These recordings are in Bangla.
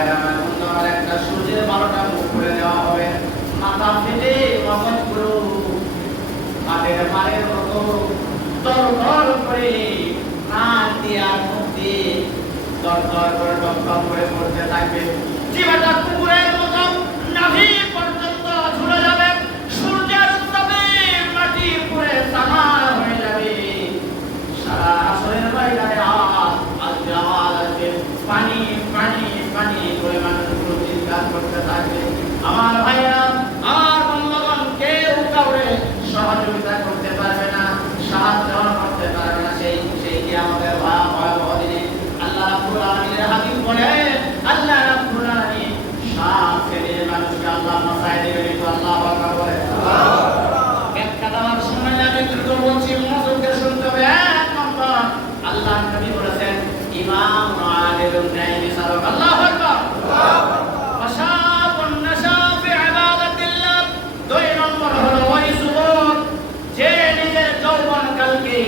ভাইরা আমার বন্ধু আমার একটা সূর্যের 12টা মুখ করে দেওয়া হবে, মাথা ফেটে মগজগুলো মাটির মারের মতো দরদর করে নাক দিয়ে আর মুখ দিয়ে দরদর করে টকটক করে পড়তে থাকবে। জীবনটা কুকুরের মতো নাভি পর্যন্ত ঝুলে যাবে, সূর্যের উত্তাপে মাটি পুড়ে তামা হয়ে যাবে। সারা আসরের ময়দানে আওয়াজ আসবে, পানি পানি পানি করে মানুষগুলো চিৎকার করতে থাকবে। আমার ভাইরা আমার বন্ধুগণ, কেউ কাউরে সহযোগিতা করতে পারবে না, সাহায্য করতে পারবে না। সেই কি আমাদের ভয়াবহ দিনে আল্লাহ রাব্বুল আলামিনের হাবিব বলেন, আল্লাহ রাব্বুল আলামিন সাপ ফেলে মানুষকে আল্লাহ বাঁচায় দেবে। একটু আল্লাহু আকবার বলে। একটা দেওয়ার সময় আমি কিন্তু বলছি, মনোযোগকে শুনতে হবে। এক নম্বর, আল্লাহ নবী বলেছেন ইমাম আদিলুন ন্যায় বিচারক। আল্লাহু আকবার। ওয়াশাবুন নাশা ফি ইবাদাতিল্লাহ। দুই নম্বর হলো ওই যুবক যে নিজের যৌবনকালকে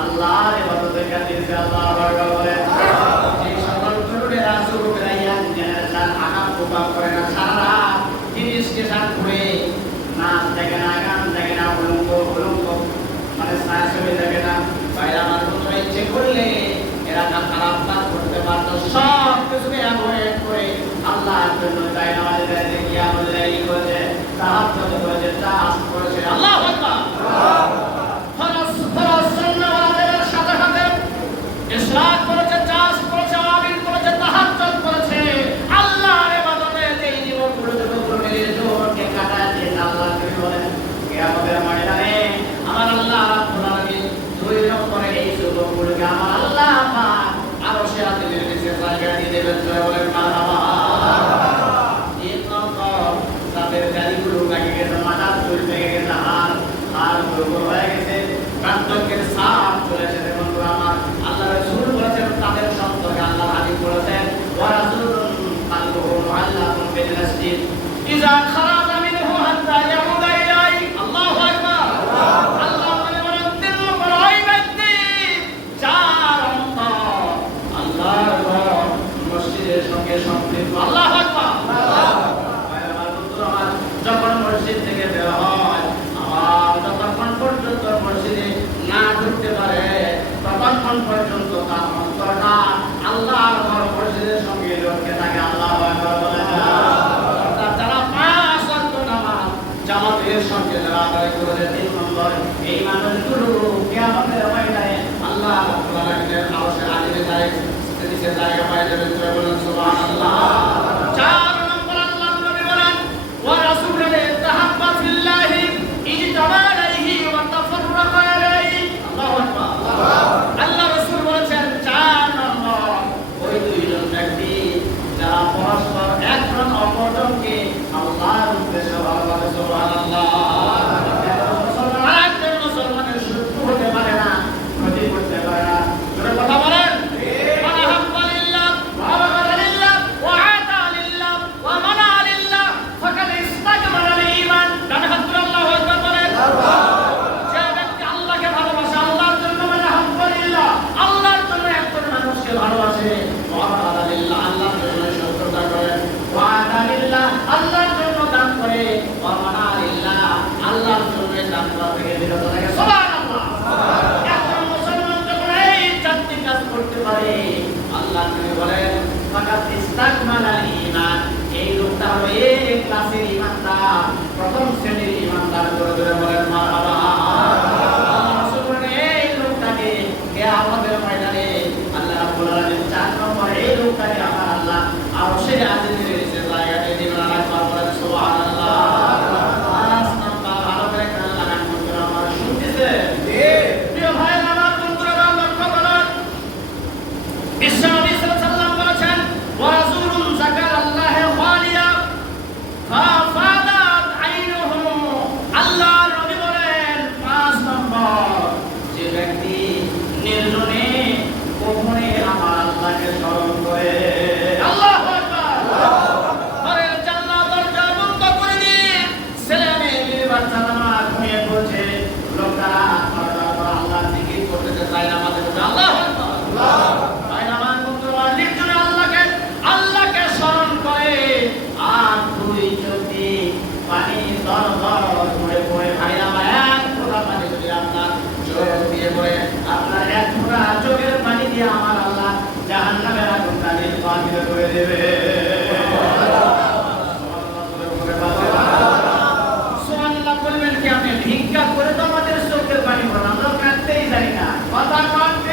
আল্লাহর ইবাদতে কাটিয়েছে। আল্লাহু আকবার বলে। যে সকল তরুণেরা যুবকেরা ইয়াং জেনারেশন আকাম কুকাম করে না, সারা রাত তিরিশ স্টেশন ঘুরে নাচ দেখে না, গান দেখে না, উলঙ্গ মানে ছায়া ছবি দেখে না। বাইরে আমার বন্ধুরা ইচ্ছে করলে এরা খারাপ কাজ করতে পারতো, সব কিছুকে অ্যাভয়েড করে আল্লাহর জন্য তাই নামাজে দাঁড়িয়ে কিয়ামুল লাইল করেছে, তাহাজ্জুদ করেছে, তাস করেছে। আল্লাহু আকবার। ফরজ সুন্নাহ ওয়াজিবের সাথে সাথে ইশরাক করেছে, তাস করেছে, আমিন করেছে, তাহাজ্জুদ করেছে। আল্লাহর ইবাদতে যেই জীবনগুলো নিজের জীবনকে কাটায় দিয়ে আল্লাহ নবী বলেন কিয়ামতের ময়দানে আমার আল্লাহ রাব্বুল আলামিন দুই নম্বরে এই যুবকগুলোকে আমার আল্লাহ পাক আরশে আজিমের নিচে জায়গা দিয়ে দেবেন। জয় বলেন মারহাবা। তিন নম্বর, তাদের গাড়িগুলো ভেঙে গেছে, মাথার চুল ভেঙে গেছে, হাড় দুর্বল হয়ে গেছে, বার্ধক্যের ছাপ চলে এসেছে। বন্ধুরা আমার, আল্লাহ রাসূল বলেছেন তাদের সম্পর্কে, আল্লাহ হাবিব বলেছেন ওয়া রাসূলুন কালবুহু মুআল্লাকুন বিল মাসজিদ ইযা খারাজা মিনহু হাত্তা ইয়াউদা ইলাইহি। আল্লাহু আকবার। আল্লাহ বলেন তিন নম্বর ওই ব্যক্তি যার অন্তর আল্লাহর ঘর মসজিদের সঙ্গে সম্পৃক্ত। আল্লাহু আকবার। আমার বন্ধুরা আমার, যখন মসজিদ থেকে বের হয় আমার যতক্ষণ পর্যন্ত মসজিদে না ঢুকতে পারে ততক্ষণ পর্যন্ত তার অন্তরটা আল্লাহর ঘর মসজিদের সঙ্গে জড়িয়ে থাকে। আল্লাহু আকবার বলে। যারা পাঁচ ওয়াক্ত নামাজ জামাতের সঙ্গে যারা আদায় করেছে, তিন নম্বর এই মানুষগুলো কিয়ামতের ময়দানে আল্লাহ রাব্বুল আলামিনের আরশে আজিমে জায়গা পায় যাবেন। জয় বলেন সুবহানাল্লাহ। চার নম্বর, আল্লাহ নবী বলেন ওয়া রাসূলুহু তাহাব্বা ফিল্লাহি ইজতামা আলাইহি ওয়া তাফাররাকা আলাইহি। আল্লাহু আকবার। আল্লাহ রাসূল বলেছেন চার নম্বর ওই দুইজন ব্যক্তি যারা পরস্পর একজন অপরজনকে আল্লাহর উদ্দেশ্যে ভালোবাসে। সুবহানাল্লাহ। আরেকজন মুসলমানের শত্রু হতে পারে না, ক্ষতি করতে পারে না। কথা বলেন। এই লোকটা হলো এক ক্লাসের ইমানদার, প্রথম শ্রেণীর ইমানদার। ধরে ধরে বলেন মারহাবা। এই লোকটাকে কিয়ামতের ময়দানে আল্লাহ রাব্বুল আলামিন চার নম্বর এই লোকটাকে আমার আল্লাহ আরশে আজিমের নিচে জায়গা দিয়ে দিবেন। আল্লাহ বলেন সুবহানাল্লাহ। পাঁচ নম্বর, ভালো করে কান লাগান বন্ধুরা আমার, শুনতেছে? প্রিয় ভাই আমার, বন্ধুরা আমার, লক্ষ্য করুন। বিশ্বনবী সাল্লাল্লাহু আলাইহি ওয়াসাল্লাম বলেছেন ওয়া রাসূলুন যাকারাল্লাহি খালিয়া ফাফাদাত আইনুহু। আল্লাহর নবী কথা কন